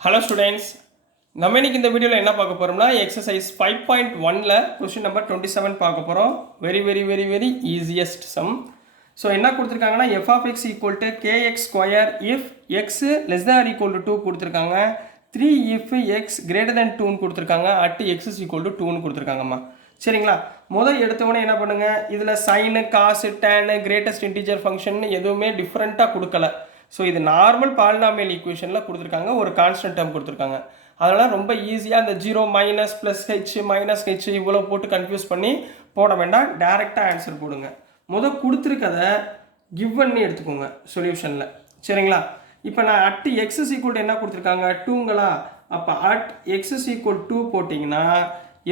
Hello students, நம்ம இன்னைக்கு இந்த வீடியோவில் என்ன பார்க்க போகிறோம்னா எக்ஸசைஸ் 5.1ல் கொஸ்டின் நம்பர் 27 பார்க்க போகிறோம். Very easiest some. ஸோ என்ன கொடுத்துருக்காங்கன்னா F of X equal to K X square if X less than equal to 2 கொடுத்துருக்காங்க. 3 இஃப் எக்ஸ் கிரேட்டர் தேன் 2ன்னு கொடுத்துருக்காங்க. At X is equal to 2ன்னு கொடுத்துருக்காங்கம்மா. சரிங்களா? முதல் எடுத்தவொடனே என்ன பண்ணுங்கள், இதில் சைனு காசு டேனு கிரேட்டஸ்ட் இன்டிஜர் ஃபங்க்ஷன் எதுவுமே டிஃப்ரெண்ட்டாக கொடுக்கல. ஸோ இது நார்மல் பாலினாமியல் ஈக்குவேஷனில் கொடுத்துருக்காங்க, ஒரு கான்ஸ்டன்ட் டேர்ம் கொடுத்துருக்காங்க. அதனால் ரொம்ப ஈஸியாக அந்த 0 minus plus H minus H இவ்வளோ போட்டு கன்ஃபியூஸ் பண்ணி போட வேண்டாம், டேரெக்டாக ஆன்சர் போடுங்க. கொடுத்துருக்கதை கிவன்னு எடுத்துக்கோங்க சொல்யூஷனில். சரிங்களா? இப்போ நான் அட் எக்ஸ் இஸ் ஈக்குவல் என்ன கொடுத்துருக்காங்க, 2ங்களா? அப்போ அட் எக்ஸ் இஸ் ஈக்குவல் 2 போட்டிங்கன்னா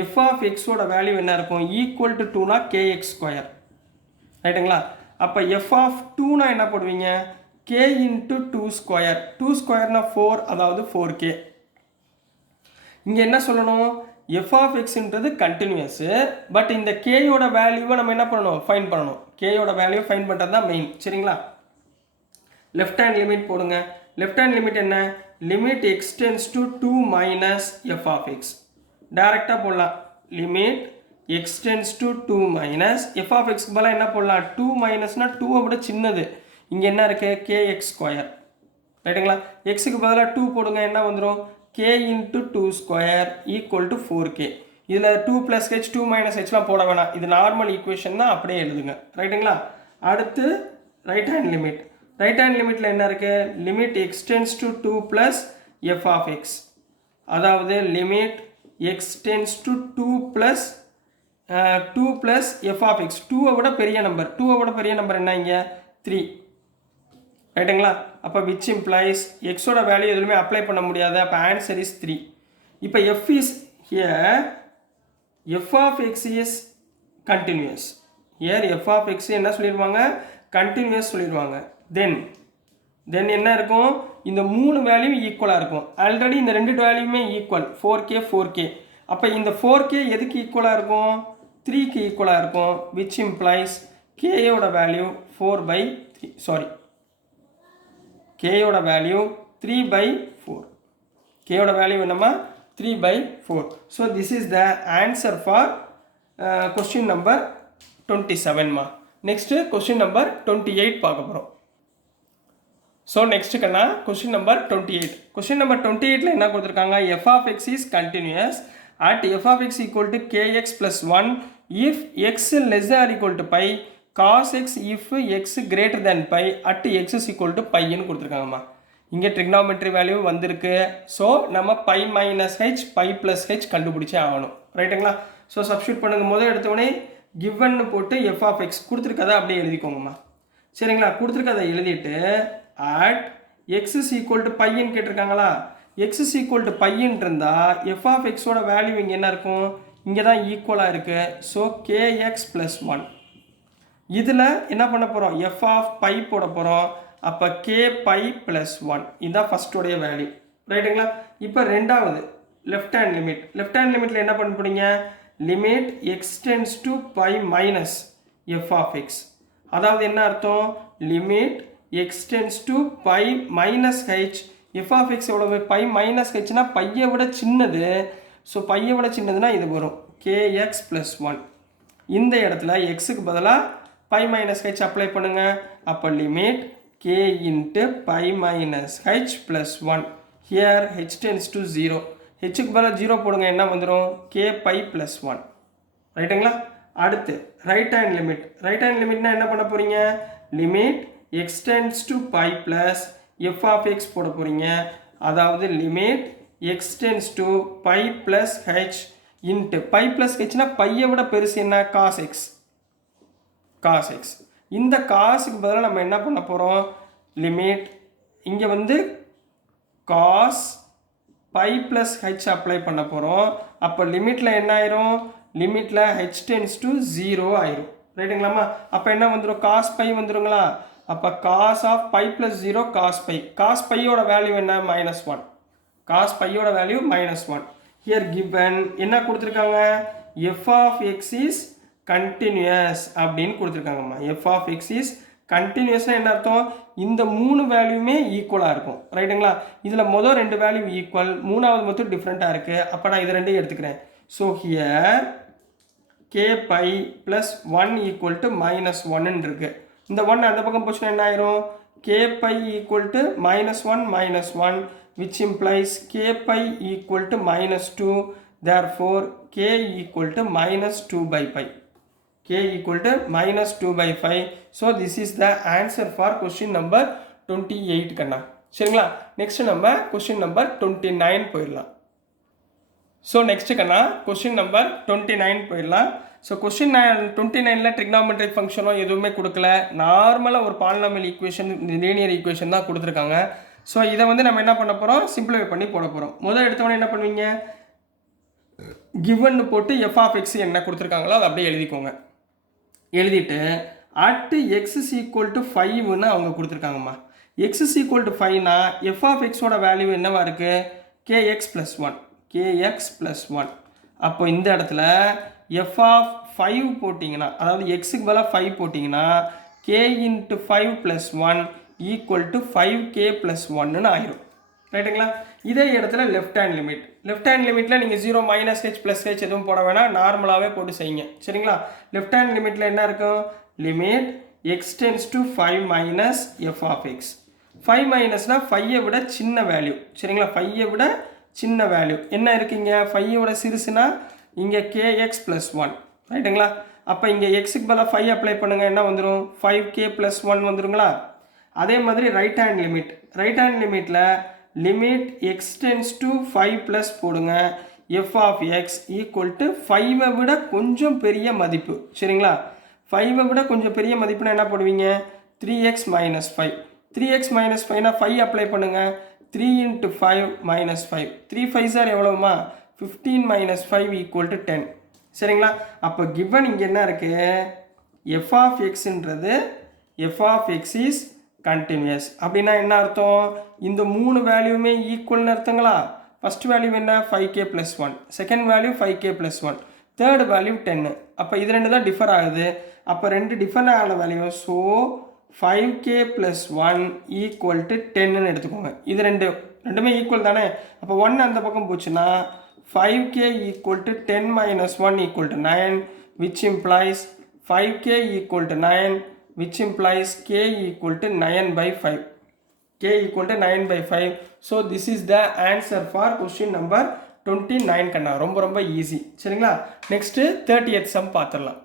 எஃப் ஆஃப் எக்ஸோட வேல்யூ என்ன இருக்கும், ஈக்குவல் டு 2னா கேஎக்ஸ் ஸ்கொயர். ரைட்டுங்களா? அப்போ எஃப் ஆஃப் 2னா என்ன போடுவீங்க, k into 2 ஸ்கொயர். 2 ஸ்கொயர்னா 4, அதாவது 4k. இங்கே என்ன சொல்லணும், எஃப் ஆஃப் எக்ஸ்ன்றது கண்டினியூஸு, பட் இந்த கேயோட வேல்யூவை நம்ம என்ன பண்ணணும், ஃபைன் பண்ணணும். கேயோட வேல்யூ ஃபைன் பண்ணுறது தான் மெயின். சரிங்களா? லெஃப்ட் ஹேண்ட் லிமிட் போடுங்க. லெஃப்ட் ஹேண்ட் லிமிட் என்ன, limit X tends to 2 minus F of X. டேரெக்டாக போடலாம். Limit X tends to 2 minus F of எக்ஸ்க்கு பதிலாக என்ன போடலாம், 2 மைனஸ்னால் 2 விட சின்னது. இங்கே என்ன இருக்குது, கேஎக்ஸ் ஸ்கொயர். ரைட்டுங்களா? எக்ஸுக்கு பதிலாக 2 போடுங்க, என்ன வந்துடும், K into 2 square equal to 4k. இதில் 2 ப்ளஸ் ஹெச் 2 மைனஸ் ஹெச்லாம் போட வேணாம், இது நார்மல் ஈக்குவேஷன் தான், அப்படியே எழுதுங்க. ரைட்டுங்களா? அடுத்து right hand limit. Right hand லிமிட்டில் என்ன இருக்குது, limit X tends to 2 plus F of X. அதாவது limit X tends to 2 plus 2 plus F of X. 2வை விட பெரிய நம்பர், 2வை விட பெரிய நம்பர் என்ன, இங்கே 3. ரைட்டுங்களா? அப்போ விச் இம்ப்ளைஸ் எக்ஸோட வேல்யூ எதுவுமே அப்ளை பண்ண முடியாது, அப்போ ஆன்சர் இஸ் 3. இப்போ F is here, F of X is continuous. Here F of X என்ன சொல்லிடுவாங்க, கண்டினியூஸ் சொல்லிடுவாங்க. தென் என்ன இருக்கும், இந்த 3 வேல்யூ ஈக்குவலாக இருக்கும். ஆல்ரெடி இந்த 2 வேல்யூமே ஈக்குவல், 4k. அப்போ இந்த 4k எதுக்கு ஈக்குவலாக இருக்கும், 3க்கு ஈக்குவலாக இருக்கும். விச் இம்ப்ளைஸ் கேயோட வேல்யூ 4/3, சாரி, கேயோட வேல்யூ 3/4. கேயோட வேல்யூ என்னமா, 3/4. So this is the answer for question number 27மா. நெக்ஸ்ட்டு கொஸ்டின் நம்பர் 28 பார்க்க போகிறோம். ஸோ நெக்ஸ்ட்டு கண்ணா கொஸ்டின் நம்பர் 28. கொஸ்டின் நம்பர் 28ல் என்ன கொடுத்துருக்காங்க, F of X is continuous at f of x equal to kx plus 1 if x less than or equal to pi, cos x if x greater than pi at x is equal to pi ன்னு கொடுத்துருக்காங்கம்மா. இங்கே trigonometry value வந்திருக்கு. So நம்ம pi minus H pi plus H கண்டுபிடிச்சே ஆகணும். ரைட்டுங்களா? So substitute பண்ணுங்க. முதல் எடுத்தவொடனே கிவன்னு போட்டு எஃப் ஆஃப் எக்ஸ் கொடுத்துருக்கதை அப்படியே எழுதிக்கோங்கம்மா. சரிங்களா? கொடுத்துருக்கதை எழுதிட்டு at X is equal to பையன்னு கேட்டிருக்காங்களா, எக்ஸ் இஸ் ஈக்குவல் டு பையன் இருந்தால் எஃப் ஆஃப் எக்ஸோட வேல்யூ இங்கே என்ன இருக்கும், இங்கே தான் ஈக்குவலாக இருக்குது. So kx plus 1. இதில் என்ன பண்ண போகிறோம், எஃப் ஆஃப் பை போட போகிறோம். அப்போ கே பை ப்ளஸ் 1, இதுதான் ஃபஸ்ட்டோடைய வேல்யூ. ரைட்டுங்களா? இப்போ ரெண்டாவது left hand limit. Left hand லிமிட்டில் என்ன பண்ண போகிறீங்க, limit X tends to pi minus F of X. அதாவது என்ன அர்த்தம், limit X tends to pi minus H. F of X எவ்வளவு, பை மைனஸ் ஹெச்னா பையை விட சின்னது. ஸோ பையை விட சின்னதுன்னா இது வரும், கேஎக்ஸ் ப்ளஸ் 1. இந்த இடத்துல எக்ஸுக்கு பதிலாக பை மைனஸ் ஹெச் அப்ளை பண்ணுங்க. அப்போ limit K into pi minus H plus 1. Here H tends to 0. ஹெச்சுக்கு பதிலாக 0 போடுங்க, என்ன வந்துடும், கே பை ப்ளஸ் 1. ரைட்டுங்களா? அடுத்து right hand limit. Right hand லிமிட்னா என்ன பண்ண போகிறீங்க, limit X tends to pi plus F of X போட போகிறீங்க. அதாவது limit X tends to pi plus H into pi plus ஹெச்னா பையை விட பெருசு என்ன, காஸ் எக்ஸ். Cos X. இந்த காசுக்கு பதிலாக நம்ம என்ன பண்ண போகிறோம், லிமிட் இங்கே வந்து cos pi plus H apply பண்ண போகிறோம். அப்போ லிமிட்டில் என்ன ஆயிரும், லிமிட்டில் ஹெச் டென்ஸ் டு 0 ஆயிரும். ரைட்டுங்களாம்மா? அப்போ என்ன வந்துடும், காஸ் பை வந்துடுங்களா? அப்போ cos of pi plus 0 cos pi. Cos பையோட வேல்யூ என்ன, -1. காஸ் பையோட வேல்யூ -1. ஹியர் கிவன் என்ன கொடுத்துருக்காங்க, F of X is continuous அப்படின்னு கொடுத்துருக்காங்கம்மா. எஃப் ஆஃப் எக்ஸ் இஸ் கண்டினியூஸாக என்ன அர்த்தம், இந்த 3 வேல்யூமே ஈக்குவலாக இருக்கும் ரைட்டுங்களா. இதில் மொதல் 2 வேல்யூ ஈக்குவல், மூணாவது மட்டும் டிஃப்ரெண்ட்டாக இருக்குது. அப்போ நான் இது ரெண்டையும் எடுத்துக்கிறேன். So here k pi plus 1 equal to minus 1 இருக்கு. இந்த 1 அந்த பக்கம் போச்சுன்னா என்ன ஆயிரும், k pi equal to minus 1 which implies k pi equal to minus 2. Therefore k equal to minus 2 by pi. K equal to minus 2 by 5. So this is the answer for question number 28 கண்ணா. சரிங்களா. Next நம்ம question number 29 போயிடலாம். So next கண்ணா question number 29 போயிடலாம். So question 29ல் trigonometric ஃபங்க்ஷனோ எதுவுமே கொடுக்கல, நார்மலாக ஒரு polynomial equation, linear equation தான் கொடுத்துருக்காங்க. ஸோ இதை வந்து நம்ம என்ன பண்ண போகிறோம், சிம்பிளிஃபை பண்ணி போட போகிறோம். முதல் எடுத்தவொடனே என்ன பண்ணுவீங்க, கிவன் போட்டு எஃப் ஆஃப் எக்ஸ் என்ன கொடுத்துருக்காங்களோ அதை அப்படியே எழுதிக்கோங்க. எழுதிட்டு at X is equal to 5ன்னு அவங்க கொடுத்துருக்காங்கம்மா. எக்ஸ் இஸ் ஈக்குவல் டு 5னா எஃப் ஆஃப் எக்ஸோட வேல்யூ என்னவா இருக்குது, kx plus 1. kx plus 1. அப்போ இந்த இடத்துல f of 5 போட்டிங்கன்னா, அதாவது எக்ஸுக்கு பதிலாக 5 போட்டிங்கன்னா k into 5 plus 1 equal to 5k plus 1ன்னு ஆயிரும் ரைட்டுங்களா. இதே இடத்துல left hand limit, left hand லிமிட்டில் நீங்கள் 0 மைனஸ் ஹெச் ப்ளஸ் ஹெச் எதுவும் போட வேணாம், நார்மலாகவே போட்டு செய்யுங்க சரிங்களா. லெஃப்ட் ஹேண்ட் லிமிட்டில் என்ன இருக்கும், limit x tends to 5 minus f of x. 5 மைனஸ்னால் 5ஐ விட சின்ன வேல்யூ சரிங்களா. 5ஐ விட சின்ன வேல்யூ என்ன இருக்குங்க, 5ஓட சிறுசுனா இங்கே kx plus 1 ரைட்டுங்களா. அப்போ இங்கே எக்ஸுக்கு பதிலாக 5 அப்ளை பண்ணுங்கள், என்ன வந்துடும், 5k plus 1 வந்துடுங்களா. அதே மாதிரி right hand limit, right hand லிமிட்டில் limit x tends to 5 plus போடுங்க, f of x equal to 5ஐ விட கொஞ்சம் பெரிய மதிப்பு சரிங்களா. 5ஐ விட கொஞ்சம் பெரிய மதிப்புனா என்ன போடுவீங்க, 3x minus 5. 3x minus 5னா 5 apply பண்ணுங்கள், 3 into 5 minus 5. 3 5s are எவ்வளவுமா, 15 minus 5 equal to 10 சரிங்களா. அப்போ கிவன் இங்கே என்ன இருக்குது, f of xன்றது f of x is continuous. அப்படின்னா என்ன அர்த்தம், இந்த 3 வேல்யூமே ஈக்குவல்னு அர்த்தங்களா. ஃபர்ஸ்ட் வேல்யூ என்ன, 5k plus 1. Second value 5k plus 1. Third value 10. அப்போ இது ரெண்டு தான் டிஃபர் ஆகுது. அப்போ ரெண்டு டிஃபர் ஆன value, so 5k plus 1 equal to 10ன்னு எடுத்துக்கோங்க. இது ரெண்டுமே ஈக்குவல் தானே. அப்போ 1 அந்த பக்கம் போச்சுன்னா 5k equal to 10 minus 1 equal to 9, which implies 5k equal to 9, which implies k equal to 9 by 5. k equal to 9 by 5. So this is the answer for question number 29 கண்ணா. ரொம்ப easy சரிங்களா. Next 30th some பார்த்துடலாம்.